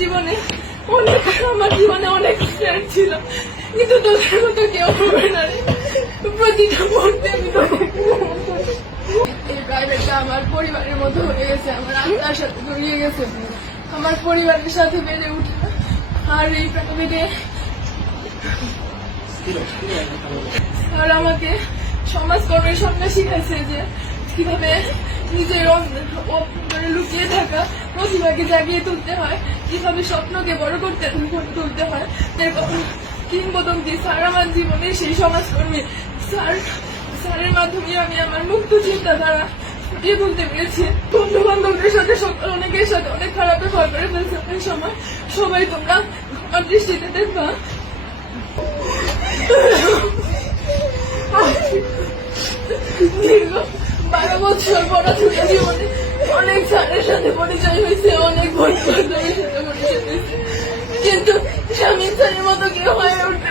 জীবনে অনেক ফ্রেন্ড ছিল, কিন্তু তোদের মতো কেউ হবে না রে। প্রতিটা মুহূর্তে আমি এই প্রাইভেটটা আমার পরিবারের মতো হয়ে গেছে, আমার আত্মার সাথে জড়িয়ে গেছে, আমার পরিবারের সাথে বেড়ে উঠে। আর এই প্রাইভেটে আর আমাকে সমাজকর্মের স্বপ্ন শিখাইছে যে কিভাবে নিজের অন্তরে লুকিয়ে থাকা প্রতিভাকে জাগিয়ে তুলতে হয়, কিভাবে স্বপ্নকে বড় করতে তুলতে হয়। কিংবদন্তি স্যার আমার জীবনে সেই সমাজকর্মী। স্যারের মাধ্যমে আমি আমার মুক্ত চিন্তাধারা ফুটিয়ে তুলতে পেরেছি। বন্ধু বান্ধবদের সাথে অনেকের সাথে অনেক খারাপ ব্যবহার করে ফেলছে অনেক সময়। সবাই তোমরা আমার দৃষ্টিতে দেখবা। দীর্ঘ 12 বছর পড়াশোনা জীবনে অনেক স্যারের সাথে পরিচয় হয়েছে, অনেক বন্ধু বান্ধবের সাথে পরিচয় হয়েছে, কিন্তু স্বামী স্যারের মতো কেউ হয়ে উঠবে